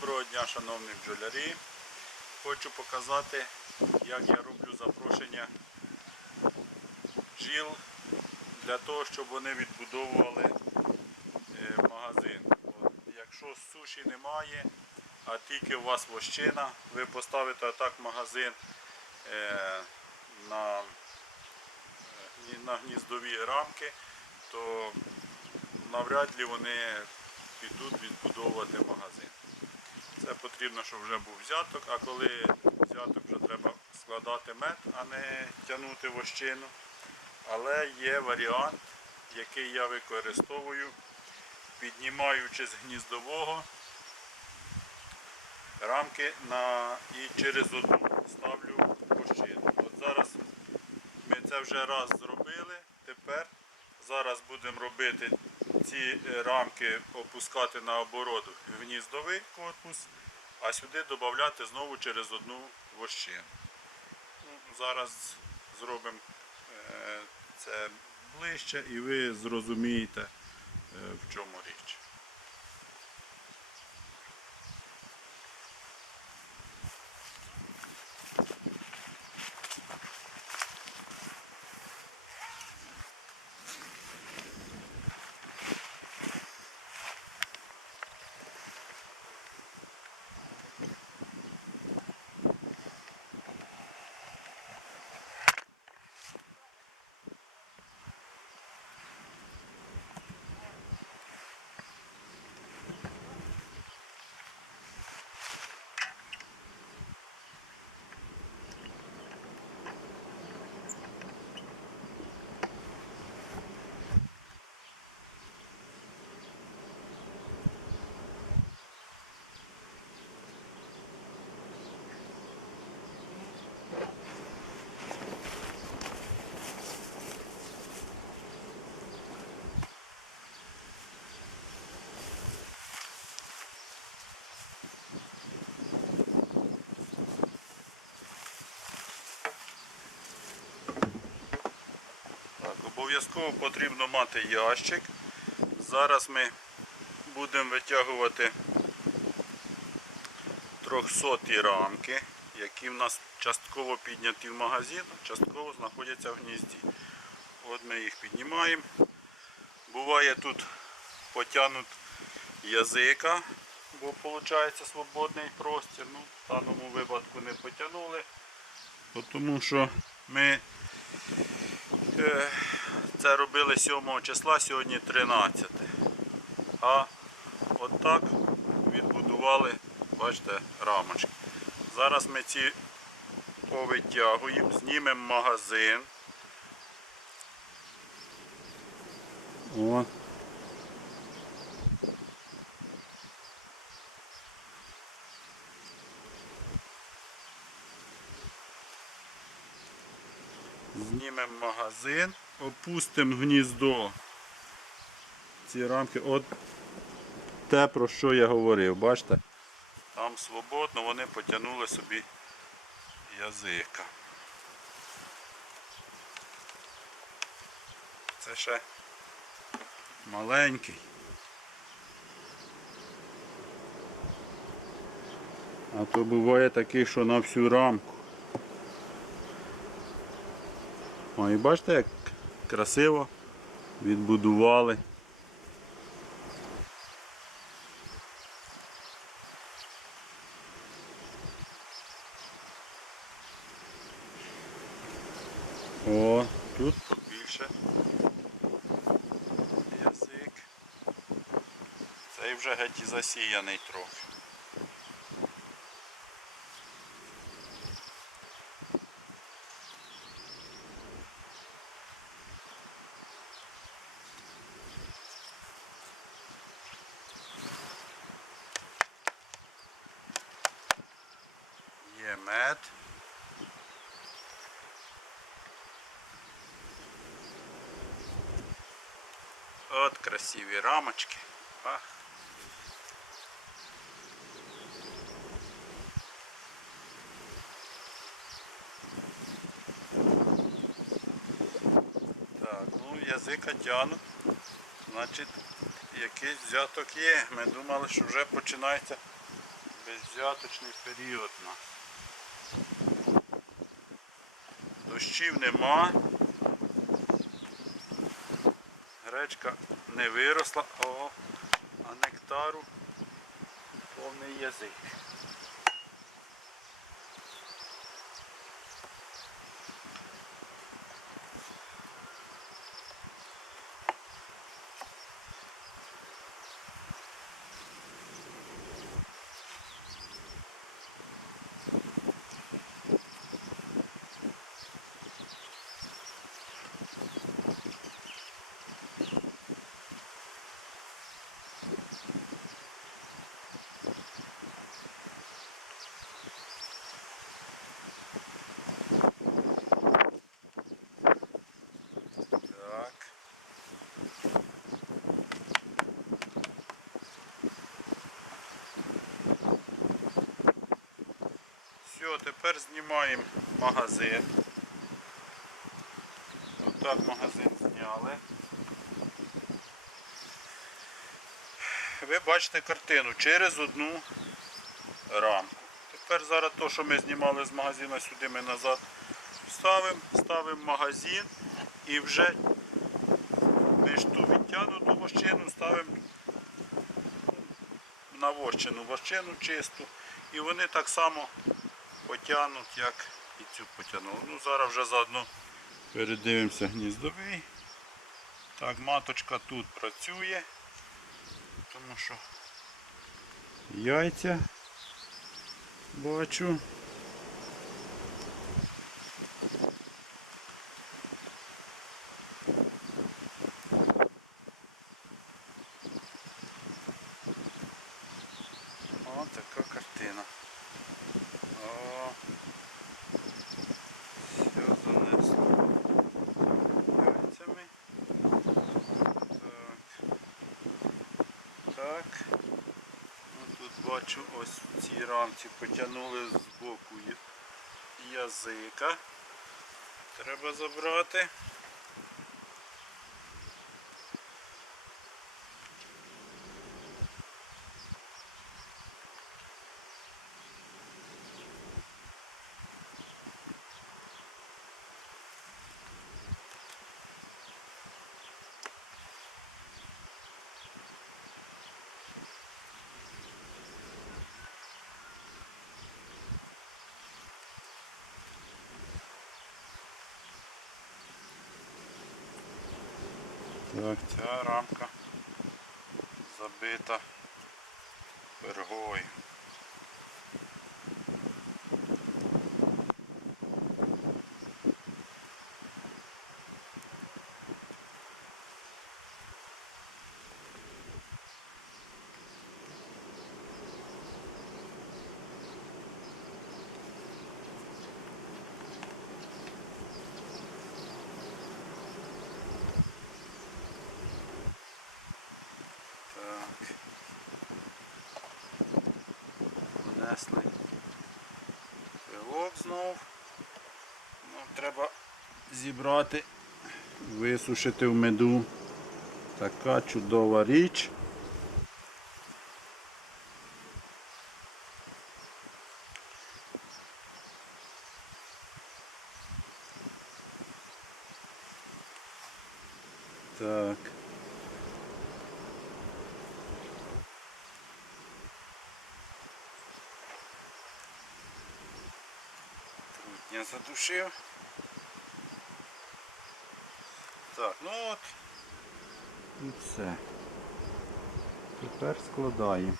Доброго дня, шановні бджолярі. Хочу показати, як я роблю запрошення бджіл для того, щоб вони відбудовували е, магазин. Якщо суші немає, а тільки у вас вощина, ви поставите отак магазин е, е, на гніздові рамки, то навряд ли вони підуть відбудовувати магазин. Це потрібно, щоб вже був взяток, а коли взяток вже треба складати мед, а не тягнути вощину. Але є варіант, який я використовую, піднімаючи з гніздового рамки на, і через одну ставлю вощину. От зараз ми це вже раз зробили, тепер зараз будемо робити ці е, рамки опускати на обороду в гніздовий корпус, а сюди додати знову через одну вощину. Ну, зараз зробимо е, це ближче і ви зрозумієте, е, в чому річ. Так, обов'язково потрібно мати ящик. Зараз ми будемо витягувати 300 рамки, які в нас частково підняті в магазин, частково знаходяться в гнізді. От ми їх піднімаємо. Буває тут потягнут язика, бо виходить свободний простір. Ну, в даному випадку не потягнули, тому що ми Е, Це робили 7 числа, сьогодні 13. А отак відбудували, бачите, рамочки. Зараз ми ці повитягуємо, знімемо магазин. О. Знімемо магазин, опустимо гніздо. Ці рамки, от те, про що я говорив, бачите? Там свободно вони потягнули собі язика. Це ще маленький. А то буває такий, що на всю рамку. О, і бачите, як красиво відбудували. О, тут побільше. Язик. Цей вже геть і засіяний трохи. Мед. От красиві рамочки. Ах. Так, ну язика тянуть. Значить, якийсь взяток є. Ми думали, що вже починається Безвзяточний період у нас. Дощів нема. Гречка не виросла, о, а нектару повний язик. Так. Все, тепер знімаємо магазин. Отак магазин зняли. Ви бачите картину через одну рамку. Тепер зараз то, що ми знімали з магазину, сюди ми назад ставимо, ставимо магазин і вже між ту відтягнуту вощину ставимо на вощину, вощину чисту. І вони так само потягнуть, як і цю потягнули. Ну, зараз вже заодно передивимося гніздовий. Так, маточка тут працює, тому що яйця бачу. О, така картина. О, все занесло яйцями. Так. Ну, тут бачу ось в цій рамці потягнули з боку язика. Треба забрати. Так, ця рамка забита пергою. Так. Понесли пилок знов. Нам треба зібрати, висушити в меду. Така чудова річ. Так. Трутня задушив. Так, ну от. І все. Тепер складаємо.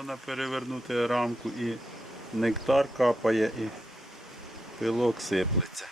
Можна перевернути рамку і нектар капає і пилок сиплеться.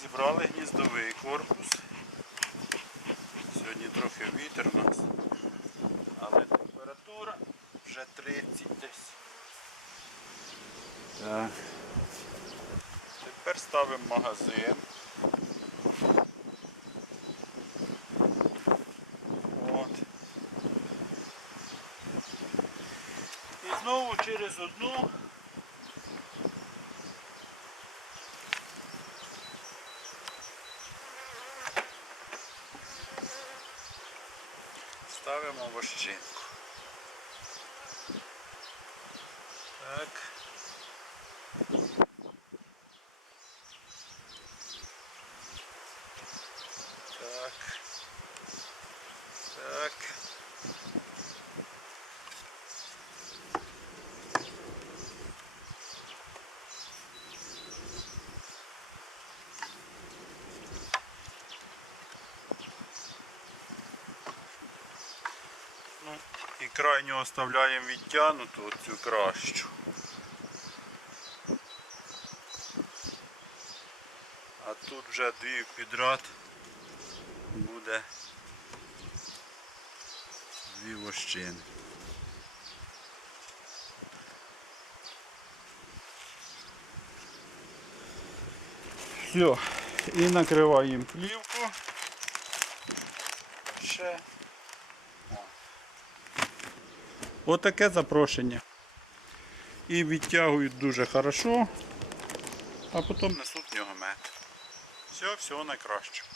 Зібрали гніздовий корпус. Сьогодні трохи вітер у нас, але температура вже 30 десь. Так. Тепер ставимо магазин. От. І знову через одну Так. Так. Ну, і крайню оставляємо відтягнуту цю кращу. А тут вже дві підряд Буде дві вощини. Все, і накриваємо плівку. Ще. Отаке запрошення. І відтягують дуже хорошо, а потім несуть в нього мед. Все, всього найкращого.